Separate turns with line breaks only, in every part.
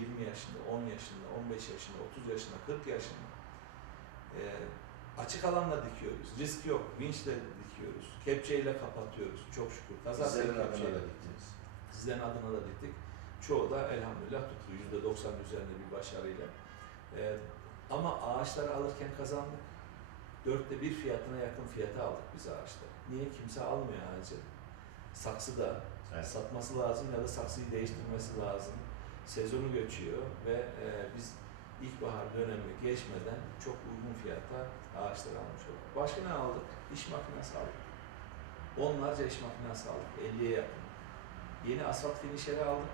20 yaşında, 10 yaşında, 15 yaşında, 30 yaşında, 40 yaşında e, açık alanda dikiyoruz. Risk yok. Vinçle dikiyoruz. Kepçeyle kapatıyoruz. Çok şükür. Kazak
Sizlerin adına
kepçeyle.
da gittiniz.
Sizlerin adına da diktik. Çoğu da elhamdülillah tuttu. Yüzde doksan üzerinde bir başarıyla. Ee, ama ağaçları alırken kazandık. Dörtte bir fiyatına yakın fiyata aldık biz ağaçları. Niye? Kimse almıyor ağacı. Saksı da
Evet.
satması lazım ya da saksıyı değiştirmesi lazım. Sezonu geçiyor ve e, biz ilkbahar dönemi geçmeden çok uygun fiyata ağaçlar almış olduk. Başka ne aldık? İş makinesi aldık. Onlarca iş makinesi aldık. 50'ye yakın. Yeni asfalt finişeri aldık.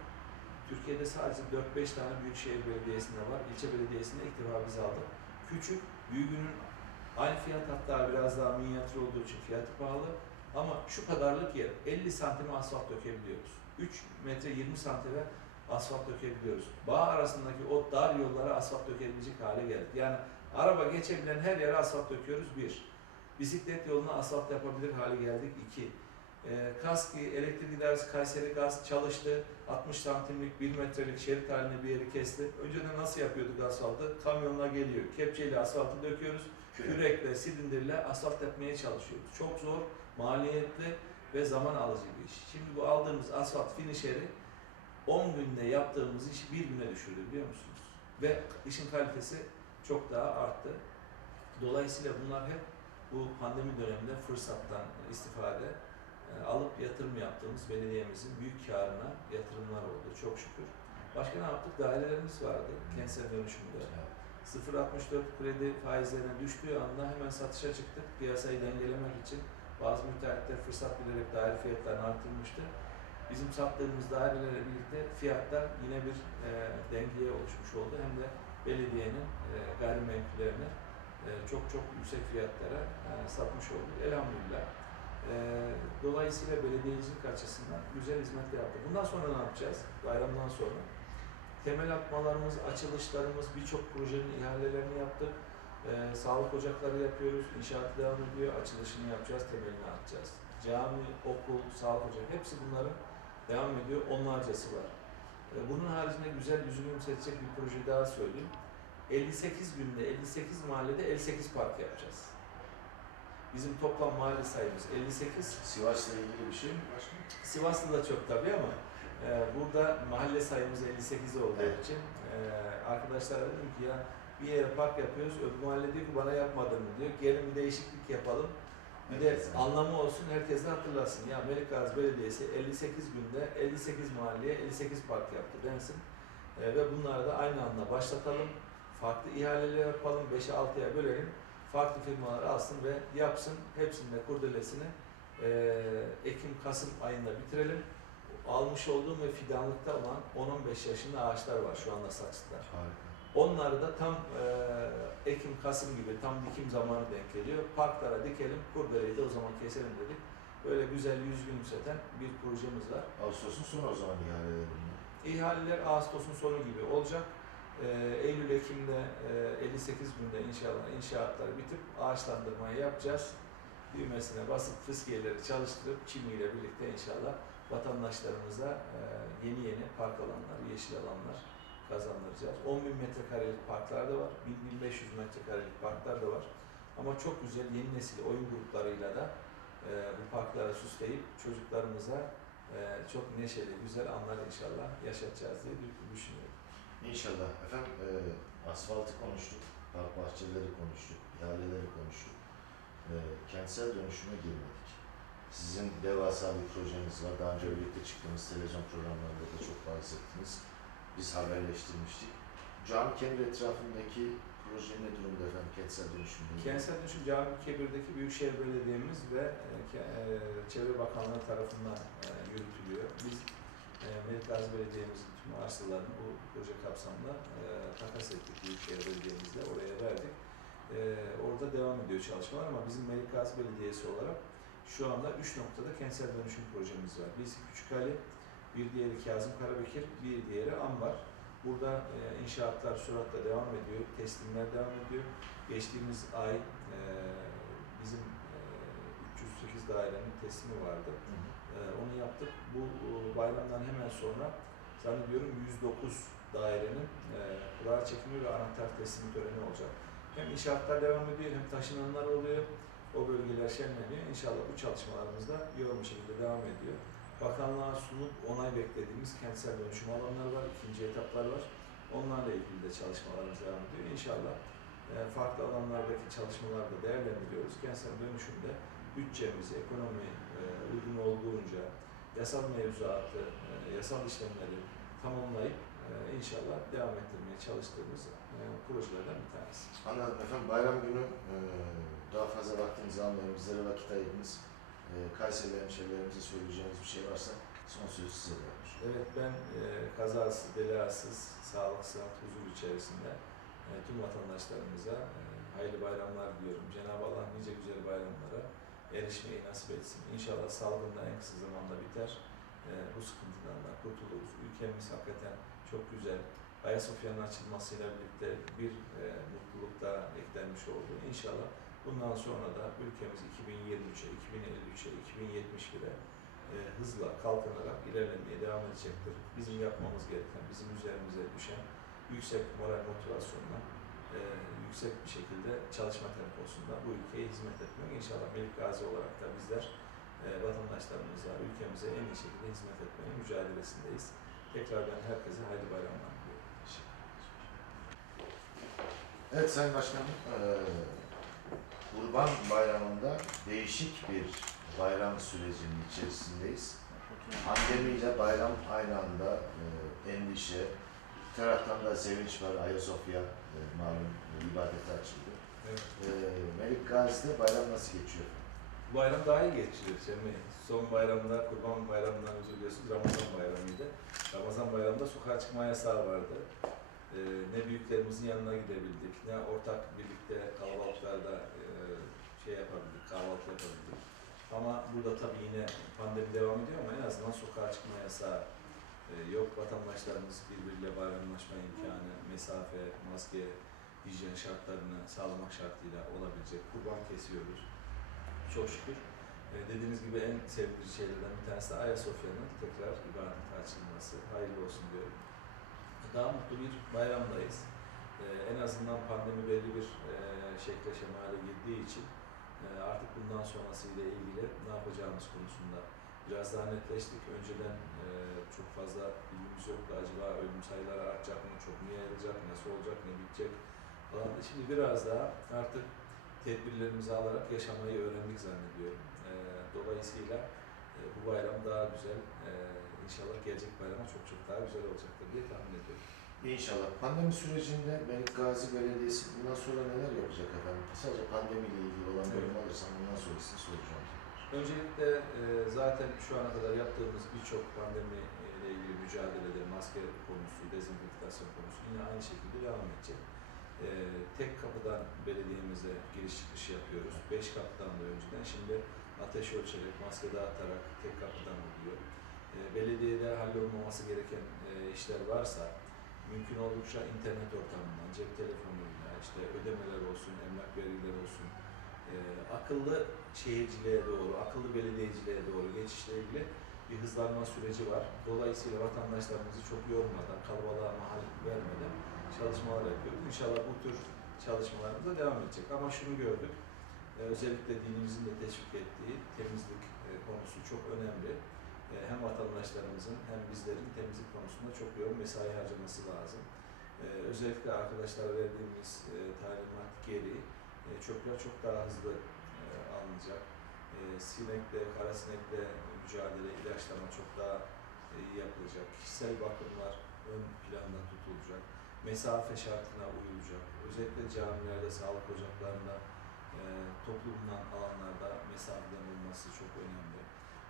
Türkiye'de sadece 4-5 tane büyükşehir belediyesinde var. İlçe belediyesinde ilk defa biz aldık. Küçük, büyüğünün aynı fiyat hatta biraz daha minyatür olduğu için fiyatı pahalı. Ama şu kadarlık yer, 50 santim asfalt dökebiliyoruz. 3 metre 20 santime asfalt dökebiliyoruz. Bağ arasındaki o dar yollara asfalt dökebilecek hale geldik. Yani araba geçebilen her yere asfalt döküyoruz bir. Bisiklet yoluna asfalt yapabilir hale geldik iki. Ee, KASKİ elektrik idaresi Kayseri Gaz çalıştı. 60 santimlik 1 metrelik şerit haline bir yeri kesti. Önceden nasıl yapıyorduk asfaltı? Kamyonla geliyor. Kepçeyle asfaltı döküyoruz. Kürekle, silindirle asfalt yapmaya çalışıyoruz. Çok zor, maliyetli ve zaman alıcı bir iş. Şimdi bu aldığımız asfalt finişeri 10 günde yaptığımız işi bir güne düşürdü biliyor musunuz? Ve işin kalitesi çok daha arttı. Dolayısıyla bunlar hep bu pandemi döneminde fırsattan istifade e, alıp yatırım yaptığımız belediyemizin büyük karına yatırımlar oldu çok şükür. Başka ne yaptık? Dairelerimiz vardı kentsel dönüşümde. 0.64 kredi faizlerine düştüğü anda hemen satışa çıktık. Piyasayı dengelemek için bazı müteahhitler fırsat bilerek daire fiyatlarını arttırmıştı. Bizim sattığımız dairelerle birlikte fiyatlar yine bir e, dengeye oluşmuş oldu. Hem de belediyenin e, gayrimenkullerine e, çok çok yüksek fiyatlara e, satmış olduk. Elhamdülillah. E, dolayısıyla belediyecilik açısından güzel hizmetler yaptık. Bundan sonra ne yapacağız? Bayramdan sonra temel atmalarımız, açılışlarımız, birçok projenin ihalelerini yaptık. Ee, sağlık ocakları yapıyoruz, inşaat devam ediyor, açılışını yapacağız, temelini atacağız. Cami, okul, sağlık ocağı hepsi bunların devam ediyor, onlarcası var. Ee, bunun haricinde güzel yüzünü yumuşatacak bir proje daha söyleyeyim. 58 günde 58 mahallede 58 park yapacağız. Bizim toplam mahalle sayımız 58.
Sivas'la ilgili bir şey mi?
Sivas'ta da çok tabii ama e, burada mahalle sayımız 58 olduğu
Evet.
için e, arkadaşlara dedim ki ya bir yere park yapıyoruz, öbür mahalle diyor ki bana yapmadın mı diyor. Gelin bir değişiklik yapalım. Bir de anlamı olsun, herkes de hatırlasın. Ya Melik Gazi Belediyesi 58 günde 58 mahalleye 58 park yaptı densin. E, ve bunları da aynı anda başlatalım. Farklı ihaleler yapalım, 5'e 6'ya bölelim. Farklı firmalar alsın ve yapsın. Hepsinin de kurdelesini e, Ekim-Kasım ayında bitirelim. Almış olduğum ve fidanlıkta olan 10-15 yaşında ağaçlar var şu anda saksıda.
Harika.
Onları da tam e, Ekim-Kasım gibi tam dikim zamanı denk geliyor. Parklara dikelim, kurdeleyi de o zaman keselim dedik. Böyle güzel yüz gülümseten bir projemiz var.
Ağustos'un sonu o zaman bunlar.
İhaleler Ağustos'un sonu gibi olacak. Ee, Eylül-Ekim'de e, 58 günde inşallah inşaatları bitip ağaçlandırmayı yapacağız. Düğmesine basıp fıskiyeleri çalıştırıp çimiyle birlikte inşallah vatandaşlarımıza e, yeni yeni park alanları, yeşil alanlar kazandıracağız. 10 bin metrekarelik parklar da var, 1000-1500 metrekarelik parklar da var. Ama çok güzel yeni nesil oyun gruplarıyla da e, bu parkları süsleyip çocuklarımıza e, çok neşeli, güzel anlar inşallah yaşatacağız diye düşünüyorum.
İnşallah. Efendim e, asfaltı konuştuk, park bahçeleri konuştuk, ihaleleri konuştuk. E, kentsel dönüşüme girmedik. Sizin devasa bir projeniz var. Daha önce birlikte çıktığımız televizyon programlarında da çok bahsettiniz. Biz haberleştirmiştik. Cami kendi etrafındaki proje ne durumda efendim kentsel ilgili?
Kentsel Dönüşüm Cami Kebir'deki Büyükşehir Belediye'miz ve e, e, Çevre Bakanlığı tarafından e, yürütülüyor. Biz e, Melik Gazi Belediye'mizin tüm arsalarını bu proje kapsamında takas ettik Büyükşehir Belediye'mizle, oraya verdik. Orada devam ediyor çalışmalar ama bizim Melik Gazi Belediyesi olarak şu anda üç noktada kentsel dönüşüm projemiz var. Birisi Küçükali, bir diğeri Kazım Karabekir, bir diğeri Ambar. Burada e, inşaatlar süratle devam ediyor, teslimler devam ediyor. Geçtiğimiz ay e, bizim e, 308 dairenin teslimi vardı.
Hı hı.
E, onu yaptık. Bu e, bayramdan hemen sonra zannediyorum 109 dairenin e, kura çekimi ve anahtar teslim töreni olacak. Hem inşaatlar devam ediyor hem taşınanlar oluyor. O bölgeler şenleniyor. İnşallah bu çalışmalarımız da yoğun bir şekilde devam ediyor. Bakanlığa sunup onay beklediğimiz kentsel dönüşüm alanları var, ikinci etaplar var. Onlarla ilgili de çalışmalarımız devam ediyor. İnşallah e, farklı alanlardaki çalışmaları da değerlendiriyoruz. Kentsel dönüşümde bütçemizi, ekonomi e, uygun olduğunca yasal mevzuatı, e, yasal işlemleri tamamlayıp inşallah devam ettirmeye çalıştığımız projelerden bir tanesi.
Anladım efendim. Bayram günü daha fazla vaktinizi almayalım. Bizlere vakit ayırdınız. E, Kayseri hemşehrilerimize söyleyeceğiniz bir şey varsa son sözü size vermiş.
Evet ben e, kazasız, belasız, sağlık, sıhhat, huzur içerisinde e, tüm vatandaşlarımıza e, hayırlı bayramlar diliyorum. Cenab-ı Allah nice güzel bayramlara erişmeyi nasip etsin. İnşallah salgın da en kısa zamanda biter. E, bu sıkıntıdan da kurtuluruz. Ülkemiz hakikaten çok güzel. Ayasofya'nın açılmasıyla birlikte bir e, mutluluk da eklenmiş oldu. İnşallah bundan sonra da ülkemiz 2023'e, 2053'e, 2071'e e, hızla kalkınarak ilerlemeye devam edecektir. Bizim yapmamız gereken, bizim üzerimize düşen yüksek moral motivasyonla e, yüksek bir şekilde çalışma temposunda bu ülkeye hizmet etmek. İnşallah Melik Gazi olarak da bizler e, vatandaşlarımıza, ülkemize en iyi şekilde hizmet etmenin mücadelesindeyiz. Tekrar ben herkese hayırlı bayramlar diliyorum.
Evet Sayın Başkanım, eee Kurban Bayramı'nda değişik bir bayram sürecinin içerisindeyiz. Pandemiyle bayram aynı anda eee, endişe, bir taraftan da sevinç var. Ayasofya eee, malum eee, ibadete açıldı.
Evet.
Eee Melik Gazi'de bayram nasıl geçiyor?
Bu bayram daha iyi geçiyor Cemil. Son bayramda, Kurban Bayramı'ndan önce biliyorsunuz Ramazan Bayramı'ydı. Ramazan Bayramı'nda sokağa çıkma yasağı vardı. Ee, ne büyüklerimizin yanına gidebildik, ne ortak birlikte kalabalıklarda e, şey yapabildik, kahvaltı yapabildik. Ama burada tabii yine pandemi devam ediyor ama en azından sokağa çıkma yasağı e, yok. Vatandaşlarımız birbiriyle bayramlaşma imkanı, mesafe, maske, hijyen şartlarını sağlamak şartıyla olabilecek. Kurban kesiyoruz. Çok şükür. E, dediğiniz gibi en sevdiği şeylerden bir tanesi de Ayasofya'nın tekrar ibadete açılması. Hayırlı olsun diyorum. Daha mutlu bir bayramdayız. E, en azından pandemi belli bir e, şekle şemale girdiği için e, artık bundan sonrasıyla ilgili ne yapacağımız konusunda biraz daha netleştik. Önceden e, çok fazla bilgimiz yoktu. Acaba ölüm sayıları artacak mı, çok mu yayılacak, nasıl olacak, ne bitecek falan. Şimdi biraz daha artık tedbirlerimizi alarak yaşamayı öğrendik zannediyorum. E, dolayısıyla e, bu bayram daha güzel, e, inşallah gelecek bayrama çok çok daha güzel olacaktır diye tahmin ediyorum.
İnşallah. Pandemi sürecinde Melik Gazi Belediyesi bundan sonra neler yapacak efendim? Sadece pandemiyle ilgili olan bölüm alırsam bundan sonrasını soracağım.
Öncelikle e, zaten şu ana kadar yaptığımız birçok pandemi ile ilgili mücadelede maske konusu, dezenfektasyon konusu yine aynı şekilde devam edecek. E, tek kapıdan belediyemize giriş çıkış yapıyoruz. Beş kapıdan da önceden. Şimdi ateş ölçerek, maske dağıtarak tek kapıdan oluyor. E, belediyede hallolmaması gereken e, işler varsa mümkün oldukça internet ortamından, cep telefonuyla, işte ödemeler olsun, emlak vergileri olsun, e, akıllı şehirciliğe doğru, akıllı belediyeciliğe doğru geçişle ilgili bir hızlanma süreci var. Dolayısıyla vatandaşlarımızı çok yormadan, kalabalığa mahal vermeden çalışmalar yapıyoruz. İnşallah bu tür çalışmalarımız da devam edecek. Ama şunu gördük, e, özellikle dinimizin de teşvik ettiği temizlik konusu çok önemli. E, hem vatandaşlarımızın hem bizlerin temizlik konusunda çok yoğun mesai harcaması lazım. E, özellikle arkadaşlara verdiğimiz e, talimat geri e, çöpler çok daha hızlı alınacak. Sinekle, kara sinekle mücadele, ilaçlama çok daha iyi yapılacak. Kişisel bakımlar ön planda tutulacak. Mesafe şartına uyulacak. Özellikle camilerde, sağlık ocaklarında, e, toplumdan alanlarda mesafeden olması çok önemli.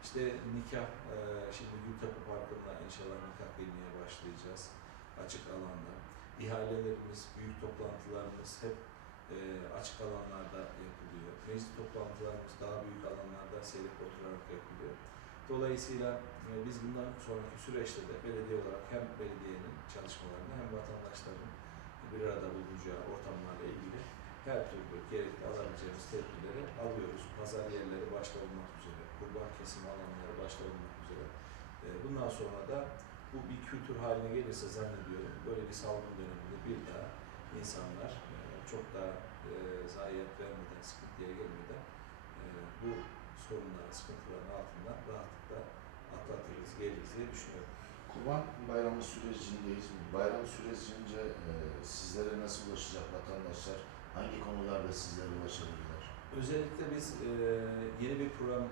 İşte nikah, e, şimdi Gültepe Parkı'nda inşallah nikah kıymaya başlayacağız açık alanda. İhalelerimiz, büyük toplantılarımız hep e, açık alanlarda yapılıyor. Meclis toplantılarımız daha büyük alanlarda seyrek oturarak yapılıyor. Dolayısıyla e, biz bundan sonraki süreçte de belediye olarak hem belediyenin çalışmalarını hem vatandaşların bir arada bulunacağı ortamlarla ilgili her türlü gerekli alabileceğimiz tedbirleri alıyoruz. Pazar yerleri başta olmak üzere, kurban kesim alanları başta olmak üzere. E, bundan sonra da bu bir kültür haline gelirse zannediyorum böyle bir salgın döneminde bir daha insanlar e, çok daha e, zayiat vermeden, sıkıntıya gelmeden e, bu sorunların, sıkıntıların altından rahatlıkla atlatırız, geliriz diye düşünüyorum.
Kurban Bayramı sürecindeyiz. Bayram sürecince e, sizlere nasıl ulaşacak vatandaşlar? Hangi konularda sizlere ulaşabilirler?
Özellikle biz e, yeni bir program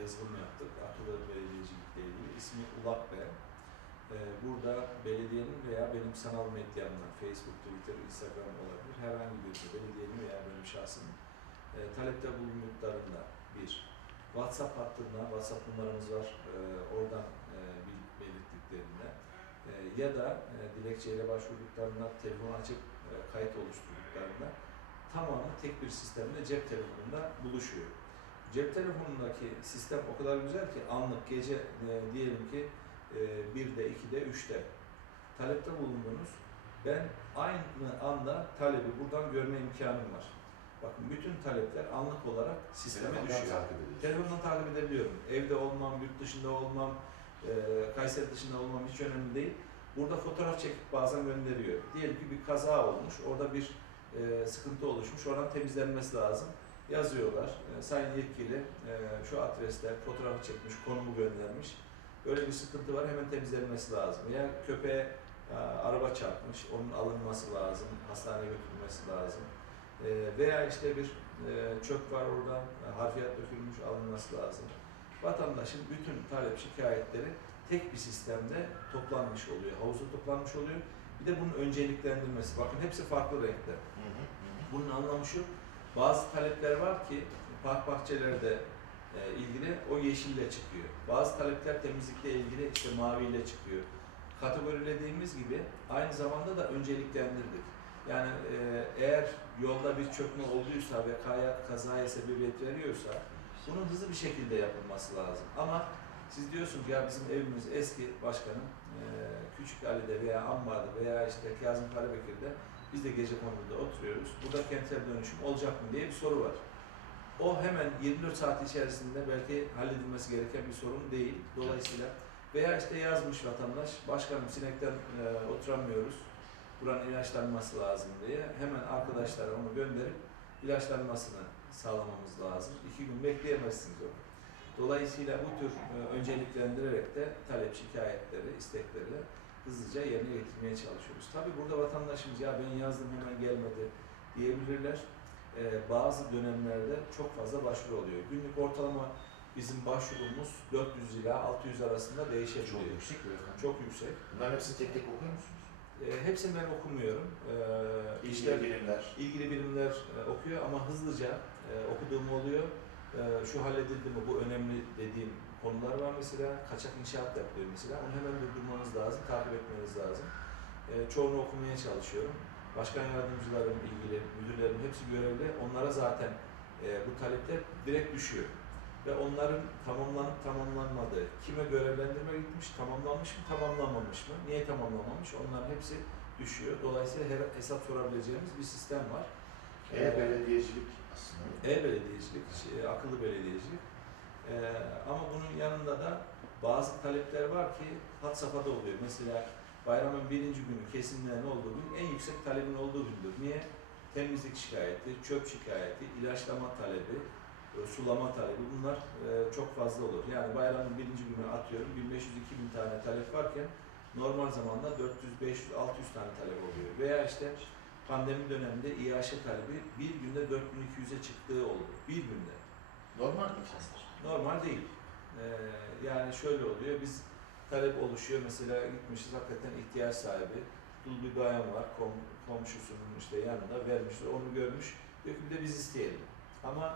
yazılım yaptık. Akıllı belediyecilikle ilgili. İsmi Ulak Be. E, burada belediyenin veya benim sanal medyamdan, Facebook, Twitter, Instagram olabilir. Herhangi bir belediyenin veya benim şahsımın e, talepte bulunduklarında bir WhatsApp hattından, WhatsApp numaramız var. E, oradan e, belirttiklerinde ya da dilekçeyle başvurduklarında telefon açıp kayıt oluşturduklarında tamamı tek bir sistemde cep telefonunda buluşuyor. Cep telefonundaki sistem o kadar güzel ki anlık gece e, diyelim ki e, 1'de, 2'de, 3'te talepte bulundunuz. Ben aynı anda talebi buradan görme imkanım var. Bakın bütün talepler anlık olarak sisteme
Telefondan
düşüyor.
takip.
Telefondan takip edebiliyorum. Evde olmam, yurt dışında olmam, e, Kayseri dışında olmam hiç önemli değil. Burada fotoğraf çekip bazen gönderiyor. Diyelim ki bir kaza olmuş, orada bir e, sıkıntı oluşmuş, oradan temizlenmesi lazım. Yazıyorlar, e, sayın yetkili e, şu adreste fotoğrafı çekmiş, konumu göndermiş. Böyle bir sıkıntı var, hemen temizlenmesi lazım. Ya köpeğe e, araba çarpmış, onun alınması lazım, hastaneye götürülmesi lazım. E, veya işte bir e, çöp var orada, e, harfiyat dökülmüş, alınması lazım. Vatandaşın bütün talep şikayetleri tek bir sistemde toplanmış oluyor, havuza toplanmış oluyor. Bir de bunun önceliklendirmesi. Bakın hepsi farklı renkte. Bunun anlamı şu, bazı talepler var ki park bahçelerde e, ilgili o yeşille çıkıyor. Bazı talepler temizlikle ilgili işte maviyle çıkıyor. Kategorilediğimiz gibi aynı zamanda da önceliklendirdik. Yani e, eğer yolda bir çökme olduysa ve kaya, kazaya sebebiyet veriyorsa bunun hızlı bir şekilde yapılması lazım. Ama siz diyorsunuz ya bizim evimiz eski başkanım e, Küçük Ali'de veya Ambar'da veya işte Kazım Karabekir'de biz de gece konduda oturuyoruz. Burada kentsel dönüşüm olacak mı diye bir soru var. O hemen 24 saat içerisinde belki halledilmesi gereken bir sorun değil. Dolayısıyla veya işte yazmış vatandaş, başkanım sinekten e, oturamıyoruz, buranın ilaçlanması lazım diye hemen arkadaşlara onu gönderip ilaçlanmasını sağlamamız lazım. İki gün bekleyemezsiniz onu. Dolayısıyla bu tür e, önceliklendirerek de talep şikayetleri, istekleri hızlıca yerine getirmeye çalışıyoruz. Tabii burada vatandaşımız ya ben yazdım hemen gelmedi diyebilirler. Ee, bazı dönemlerde çok fazla başvuru oluyor. Günlük ortalama bizim başvurumuz 400 ila 600 arasında
Çok
değişebiliyor.
yüksek bir rakam.
Çok yüksek.
Bunların hepsini tek tek okuyor musunuz?
Ee, hepsini ben okumuyorum. Ee,
İşte
işler,
birimler.
ilgili birimler e, okuyor ama hızlıca e, okuduğum oluyor. E, şu halledildi mi bu önemli dediğim konular var mesela. Kaçak inşaat yapılıyor mesela. Onu hemen durdurmanız lazım, takip etmeniz lazım. E, çoğunu okumaya çalışıyorum. Başkan yardımcılarım ilgili, müdürlerim hepsi görevli. Onlara zaten e, bu talepler direkt düşüyor. Ve onların tamamlanıp tamamlanmadığı, kime görevlendirme gitmiş, tamamlanmış mı, tamamlanmamış mı, niye tamamlanmamış onların hepsi düşüyor. Dolayısıyla her hesap sorabileceğimiz bir sistem var.
E-belediyecilik aslında.
E-belediyecilik, şey, akıllı belediyecilik. Ee, ama bunun yanında da bazı talepler var ki had safhada oluyor. Mesela bayramın birinci günü kesinlerin olduğu gün en yüksek talebin olduğu gündür. Niye? Temizlik şikayeti, çöp şikayeti, ilaçlama talebi, e, sulama talebi bunlar e, çok fazla olur. Yani bayramın birinci günü atıyorum 1500-2000 tane talep varken normal zamanda 400, 500, 600 tane talep oluyor. Veya işte pandemi döneminde İAŞ talebi bir günde 4200'e çıktığı oldu. Bir günde.
Normal mi?
Normal değil. Ee, yani şöyle oluyor, biz talep oluşuyor, mesela gitmişiz hakikaten ihtiyaç sahibi, dul bir bayan var, kom, komşusunun işte yanında vermiştir, onu görmüş, diyor ki bir de biz isteyelim. Ama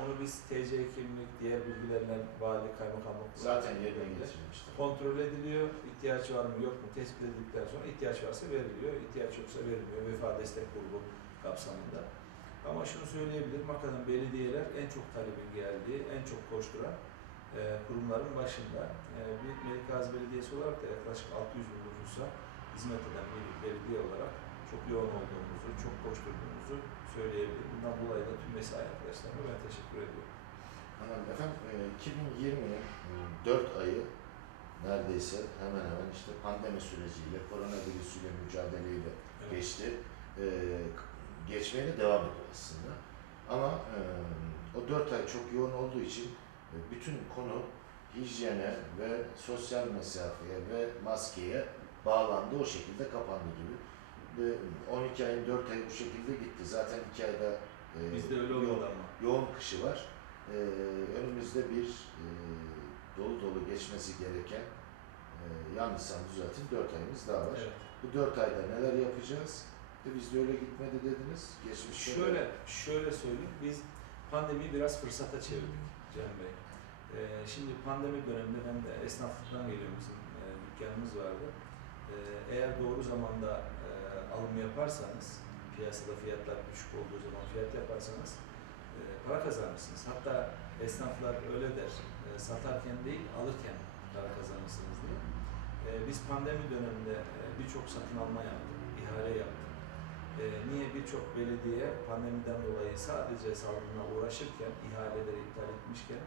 onu biz TC kimlik, diğer bilgilerle vali, kaymakamlık
Zaten yerine getirilmiştir.
kontrol ediliyor, ihtiyaç var mı yok mu tespit edildikten sonra ihtiyaç varsa veriliyor, ihtiyaç yoksa verilmiyor, vefa destek grubu kapsamında. Ama şunu söyleyebilirim, hakikaten belediyeler en çok talebin geldiği, en çok koşturan e, kurumların başında. E, bir Melik Gazi Belediyesi olarak da yaklaşık 600 bin nüfusa hizmet eden bir belediye olarak çok yoğun olduğumuzu, çok koşturduğumuzu söyleyebilirim. Bundan dolayı da tüm mesai arkadaşlarıma ben teşekkür ediyorum.
Efendim e, 2020'nin 4 ayı neredeyse hemen hemen işte pandemi süreciyle, koronavirüsüyle mücadeleyle
Evet.
geçti. Ee, geçmeye de devam ediyor aslında. Ama e, o dört ay çok yoğun olduğu için e, bütün konu hijyene ve sosyal mesafeye ve maskeye bağlandı. O şekilde kapandı gibi. Ve 12 ayın 4 ayı bu şekilde gitti. Zaten 2 ayda e,
Bizde öyle
yoğun-
ama.
yoğun kışı var. Ee, önümüzde bir e, dolu dolu geçmesi gereken e, yanlışsam düzeltin 4 ayımız daha var.
Evet.
Bu 4 ayda neler yapacağız? De biz de öyle gitmedi dediniz. Geçmişte de-
Şöyle, şöyle söyleyeyim. Biz pandemiyi biraz fırsata çevirdik Cem Bey. Ee, şimdi pandemi döneminde ben de esnaflıktan geliyorum bizim e, dükkanımız vardı. Ee, eğer doğru zamanda e, alım yaparsanız, piyasada fiyatlar düşük olduğu zaman fiyat yaparsanız e, para kazanırsınız. Hatta esnaflar öyle der, e, satarken değil alırken para kazanırsınız diye. E, biz pandemi döneminde e, birçok satın alma yaptık, ihale yaptık. E, niye birçok belediye pandemiden dolayı sadece salgınla uğraşırken, ihaleleri iptal etmişken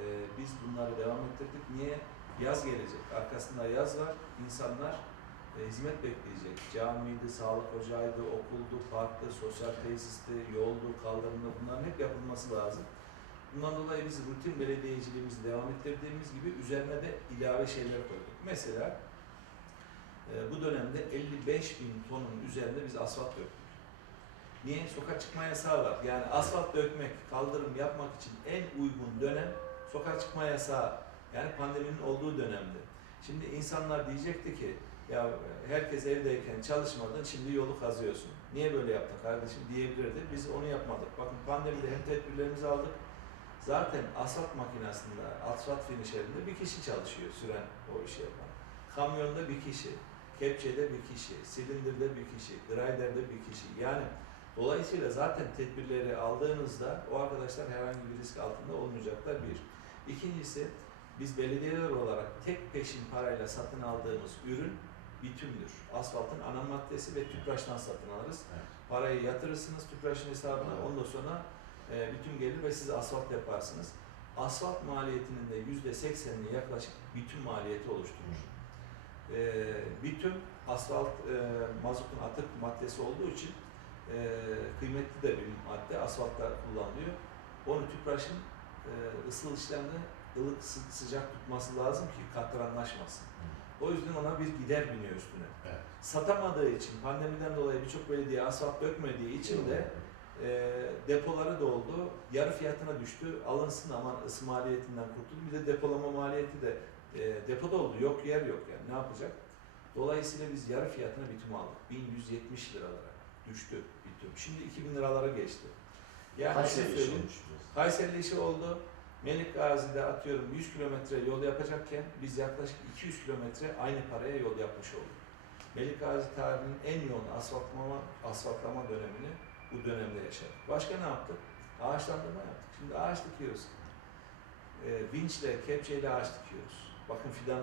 e, biz bunları devam ettirdik. Niye? Yaz gelecek. Arkasında yaz var. İnsanlar e, hizmet bekleyecek. Camiydi, sağlık ocağıydı, okuldu, parktı, sosyal tesisti, yoldu, kaldırımdı. Bunların hep yapılması lazım. Bundan dolayı biz rutin belediyeciliğimizi devam ettirdiğimiz gibi üzerine de ilave şeyler koyduk. Mesela e, bu dönemde 55 bin tonun üzerinde biz asfalt döktük. Niye? Sokağa çıkma yasağı var. Yani asfalt dökmek, kaldırım yapmak için en uygun dönem sokağa çıkma yasağı. Yani pandeminin olduğu dönemde. Şimdi insanlar diyecekti ki ya herkes evdeyken çalışmadın şimdi yolu kazıyorsun. Niye böyle yaptın kardeşim diyebilirdi. Biz onu yapmadık. Bakın pandemide hem tedbirlerimizi aldık. Zaten asfalt makinesinde, asfalt finişerinde bir kişi çalışıyor süren o işi yapan. Kamyonda bir kişi, kepçede bir kişi, silindirde bir kişi, grader'de bir kişi. Yani dolayısıyla zaten tedbirleri aldığınızda o arkadaşlar herhangi bir risk altında olmayacaklar bir. İkincisi biz belediyeler olarak tek peşin parayla satın aldığımız ürün bitümdür. Asfaltın ana maddesi ve tüpraştan satın alırız.
Evet.
Parayı yatırırsınız tüpraşın hesabına
Evet.
ondan sonra e, bütün gelir ve siz asfalt yaparsınız. Asfalt maliyetinin de yüzde seksenini yaklaşık bütün maliyeti oluşturur. E, bitüm asfalt e, mazotun atık maddesi olduğu için e, kıymetli de bir madde asfaltta kullanılıyor. Onu tüpraşın e, ısıl işlemde ılık sı- sıcak tutması lazım ki katranlaşmasın. O yüzden ona bir gider biniyor üstüne.
Evet.
Satamadığı için pandemiden dolayı birçok belediye asfalt dökmediği için de e, depoları doldu. Yarı fiyatına düştü. Alınsın aman ısı maliyetinden kurtuldu. Bir de depolama maliyeti de e, depo doldu. Yok yer yok yani. Ne yapacak? Dolayısıyla biz yarı fiyatına bitim aldık. 1170 liralara düştü bitim. Şimdi 2000 liralara geçti. Yani
Kaç
şunu
sene iş
söyleyeyim.
olmuş biraz?
Kayseri'de işi oldu. Melik Gazi'de atıyorum 100 kilometre yol yapacakken biz yaklaşık 200 kilometre aynı paraya yol yapmış olduk. Melik Gazi tarihinin en yoğun asfaltlama, asfaltlama dönemini bu dönemde yaşadık. Başka ne yaptık? Ağaçlandırma yaptık. Şimdi ağaç dikiyoruz. E, vinçle, kepçeyle ağaç dikiyoruz. Bakın fidan